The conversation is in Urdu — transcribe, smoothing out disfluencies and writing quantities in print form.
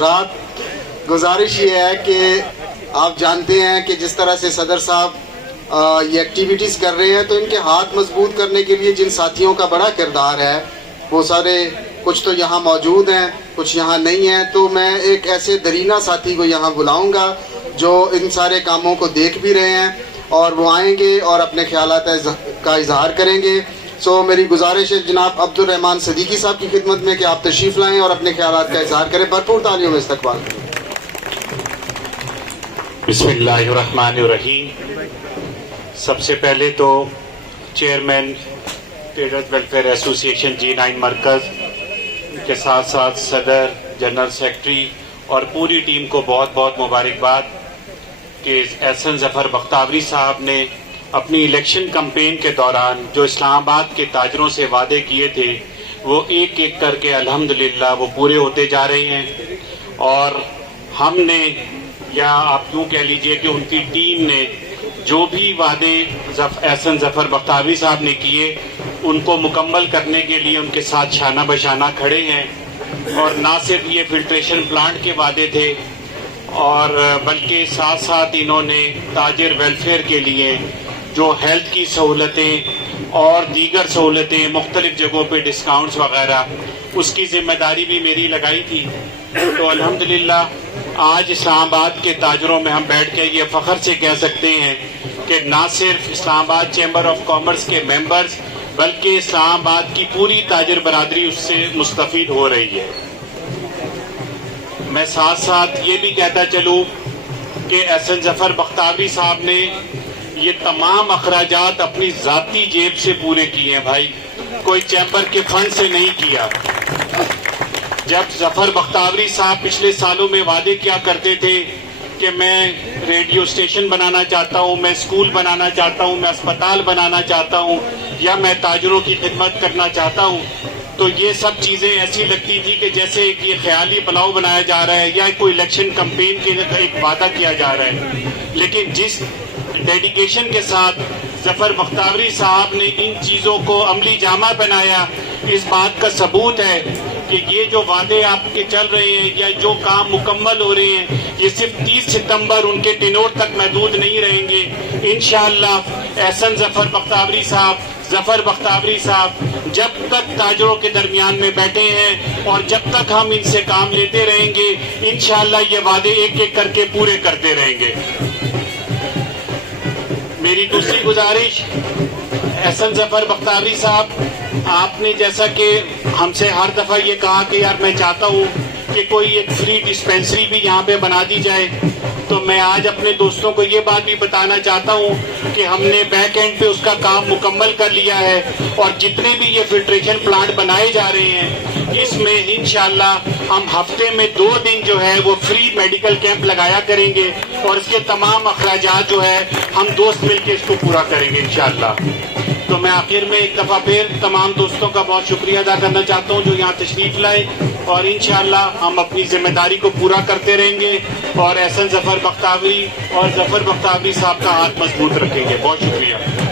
رات گزارش یہ ہے کہ آپ جانتے ہیں کہ جس طرح سے صدر صاحب یہ ایکٹیویٹیز کر رہے ہیں تو ان کے ہاتھ مضبوط کرنے کے لیے جن ساتھیوں کا بڑا کردار ہے وہ سارے کچھ تو یہاں موجود ہیں، کچھ یہاں نہیں ہیں، تو میں ایک ایسے درینہ ساتھی کو یہاں بلاؤں گا جو ان سارے کاموں کو دیکھ بھی رہے ہیں اور وہ آئیں گے اور اپنے خیالات کا اظہار کریں گے۔ میری گزارش ہے جناب عبد الرحمان صدیقی صاحب کی خدمت میں کہ آپ تشریف لائیں اور اپنے خیالات کا اظہار کریں۔ بھرپور تالیوں میں استقبال کریں۔ بسم اللہ الرحمن الرحیم۔ سب سے پہلے تو چیئرمین ٹریڈرز ویلفیئر ایسوسی ایشن G9 مرکز کے ساتھ ساتھ صدر، جنرل سیکرٹری اور پوری ٹیم کو بہت بہت مبارکباد کہ احسن ظفر بختیوری صاحب نے اپنی الیکشن کمپین کے دوران جو اسلام آباد کے تاجروں سے وعدے کیے تھے وہ ایک ایک کر کے الحمدللہ وہ پورے ہوتے جا رہے ہیں، اور ہم نے یا آپ یوں کہہ لیجئے کہ ان کی ٹیم نے جو بھی وعدے احسن ظفر بختیوری صاحب نے کیے ان کو مکمل کرنے کے لیے ان کے ساتھ شانہ بشانہ کھڑے ہیں۔ اور نہ صرف یہ فلٹریشن پلانٹ کے وعدے تھے اور بلکہ ساتھ ساتھ انہوں نے تاجر ویلفیئر کے لیے جو ہیلتھ کی سہولتیں اور دیگر سہولتیں، مختلف جگہوں پہ ڈسکاؤنٹس وغیرہ، اس کی ذمہ داری بھی میری لگائی تھی۔ تو الحمدللہ آج اسلام آباد کے تاجروں میں ہم بیٹھ کے یہ فخر سے کہہ سکتے ہیں کہ نہ صرف اسلام آباد چیمبر آف کامرس کے ممبرز بلکہ اسلام آباد کی پوری تاجر برادری اس سے مستفید ہو رہی ہے۔ میں ساتھ ساتھ یہ بھی کہتا چلوں کہ احسن ظفر بختیوری صاحب نے یہ تمام اخراجات اپنی ذاتی جیب سے پورے کیے ہیں بھائی، کوئی چیمبر کے فنڈ سے نہیں کیا۔ جب ظفر بختیوری صاحب پچھلے سالوں میں وعدے کیا کرتے تھے کہ میں ریڈیو اسٹیشن بنانا چاہتا ہوں، میں اسکول بنانا چاہتا ہوں، میں اسپتال بنانا چاہتا ہوں، یا میں تاجروں کی خدمت کرنا چاہتا ہوں، تو یہ سب چیزیں ایسی لگتی تھی کہ جیسے ایک یہ خیالی پلاؤ بنایا جا رہا ہے یا کوئی الیکشن کمپین کے لیے ایک وعدہ کیا جا رہا ہے۔ لیکن جس ڈیڈیکیشن کے ساتھ ظفر بختیوری صاحب نے ان چیزوں کو عملی جامہ بنایا، اس بات کا ثبوت ہے کہ یہ جو وعدے آپ کے چل رہے ہیں یا جو کام مکمل ہو رہے ہیں یہ صرف 30 ستمبر ان کے ٹینور تک محدود نہیں رہیں گے۔ انشاءاللہ احسن ظفر بختیوری صاحب جب تک تاجروں کے درمیان میں بیٹھے ہیں اور جب تک ہم ان سے کام لیتے رہیں گے انشاءاللہ یہ وعدے ایک ایک کر کے پورے کرتے رہیں گے۔ میری دوسری گزارش، احسن ظفر بختیوری صاحب، آپ نے جیسا کہ ہم سے ہر دفعہ یہ کہا کہ یار میں چاہتا ہوں کہ کوئی ایک فری ڈسپینسری بھی یہاں پہ بنا دی جائے، تو میں آج اپنے دوستوں کو یہ بات بھی بتانا چاہتا ہوں کہ ہم نے بیک اینڈ پہ اس کا کام مکمل کر لیا ہے، اور جتنے بھی یہ فلٹریشن پلانٹ بنائے جا رہے ہیں اس میں انشاءاللہ ہم ہفتے میں 2 دن جو ہے وہ فری میڈیکل کیمپ لگایا کریں گے، اور اس کے تمام اخراجات جو ہے ہم دوست مل کے اس کو پورا کریں گے انشاءاللہ۔ تو میں آخر میں ایک دفعہ پھر تمام دوستوں کا بہت شکریہ ادا کرنا چاہتا ہوں جو یہاں تشریف لائے، اور انشاءاللہ ہم اپنی ذمہ داری کو پورا کرتے رہیں گے اور احسن ظفر بختیوری اور ظفر بختیوری صاحب کا ہاتھ مضبوط رکھیں گے۔ بہت شکریہ۔